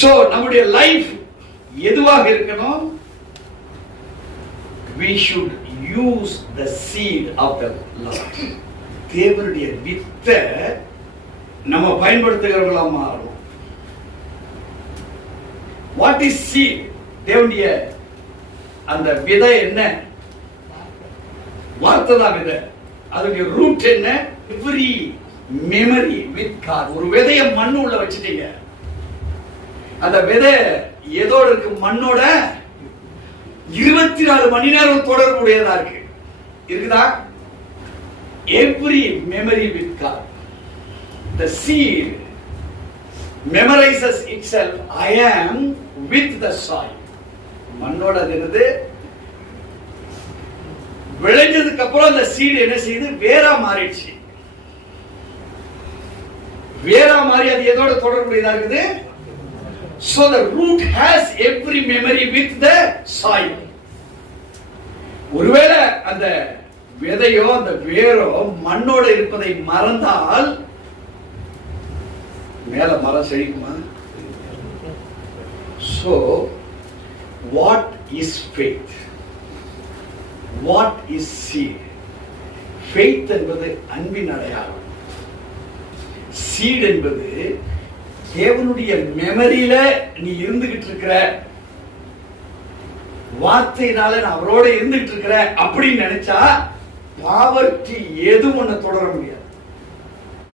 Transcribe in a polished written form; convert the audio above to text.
So நம்முடைய life எதுவாக இருக்கணும்? we should use the seed of the Lord. தேவனுடைய வித்தை நம்ம பயன்படுத்துகிறவர்களா மாறணும். what is seed? தேவனுடைய அந்த விதை என்ன? வார்த்தை தான் விதை. அதுக்கு ரூட் என்ன? every memory with God. ஒரு விதைய மண்ணு உள்ள வச்சிட்டீங்க, அந்த விதை ஏதோட இருக்கு? மண்ணோட 24 மணி நேரம் தொடர்புடையதா இருக்கு. இருக்குதா? every memory with God. The seed memorizes itself. I am with the soil. மண்ணோட இருந்து விளைஞ்சதுக்கு அப்புறம் அந்த சீடு என்ன செய்யுது? வேரா மாறிடுச்சு. வேரா மாறி அது எதோட தொடர்புடையதா இருக்குது? So the root has every memory with the soil. ஒருவேளை அந்த விதையோ அந்த வேரோ மண்ணோட இருப்பதை மறந்தால் மேல மரம் செழிக்குமா? So what is faith? What is seed? Faith என்பது அன்பின் அடையாளம். seed என்பது தேவனுடைய மெமரியில நீ இருந்துகிட்டு இருக்கிற, வார்த்தையினால நான் அவரோட இருந்துகிட்டு இருக்கிற அப்படின்னு நினைச்சா பாவர்ட்டி எதுவும் உன்னை தொடர முடியாது.